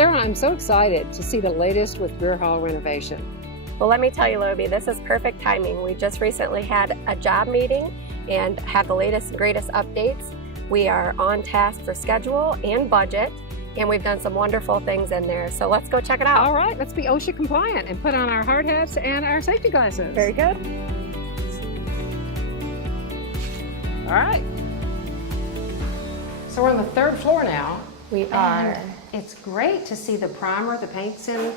Sarah, I'm so excited to see the latest with Grier Hall renovation. Well, let me tell you, Lobie, this is perfect timing. We just recently had a job meeting and have the latest and greatest updates. We are on task for schedule and budget, and we've done some wonderful things in there. So let's go check it out. All right, let's be OSHA compliant and put on our hard hats and our safety glasses. Very good. All right. So we're on the third floor now. We are. And it's great to see the primer, the paint's in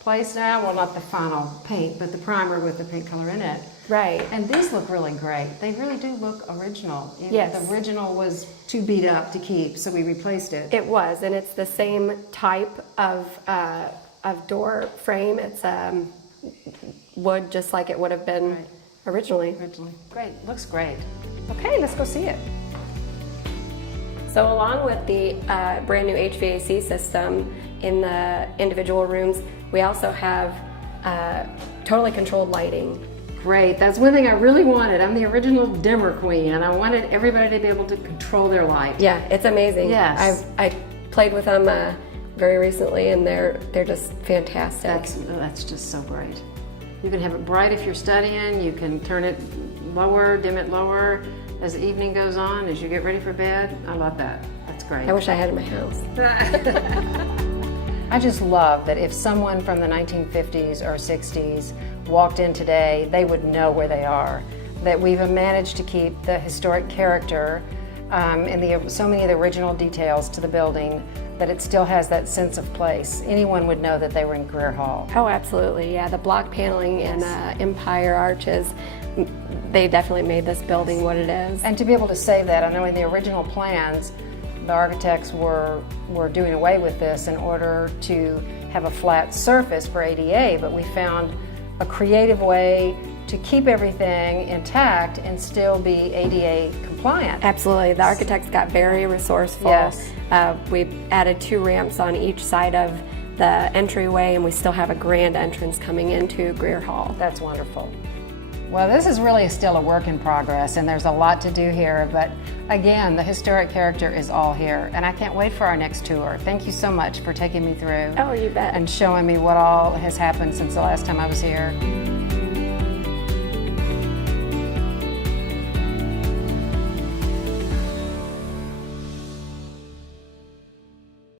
place now. Well, not the final paint, but the primer with the paint color in it. Right. And these look really great. They really do look original. Yes. The original was too beat up to keep, so we replaced it. It was, and it's the same type of door frame. It's wood, just like it would have been originally. Great, looks great. Okay, let's go see it. So along with the brand new HVAC system in the individual rooms, we also have totally controlled lighting. Great, that's one thing I really wanted. I'm the original dimmer queen, and I wanted everybody to be able to control their light. Yeah, it's amazing. Yes. I played with them very recently, and they're just fantastic. That's just so great. You can have it bright if you're studying. You can turn it lower, dim it lower as the evening goes on, as you get ready for bed. I love that. That's great. I wish I had it in my house. I just love that if someone from the 1950s or 60s walked in today, they would know where they are. That we've managed to keep the historic character and so many of the original details to the building, that it still has that sense of place. Anyone would know that they were in Grier Hall. Oh, absolutely, yeah. The block paneling and empire arches, they definitely made this building what it is. And to be able to say that, I know in the original plans, the architects were doing away with this in order to have a flat surface for ADA, but we found a creative way to keep everything intact and still be ADA compliant. Absolutely, the architects got very resourceful. Yes. We added 2 ramps on each side of the entryway, and we still have a grand entrance coming into Grier Hall. That's wonderful. Well, this is really still a work in progress, and there's a lot to do here, but again, the historic character is all here, and I can't wait for our next tour. Thank you so much for taking me through. Oh, you bet. And showing me what all has happened since the last time I was here.